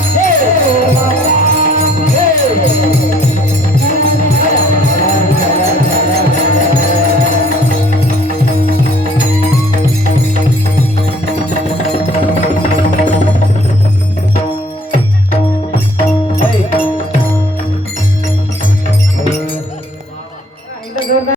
¡Hey! ¡Hey!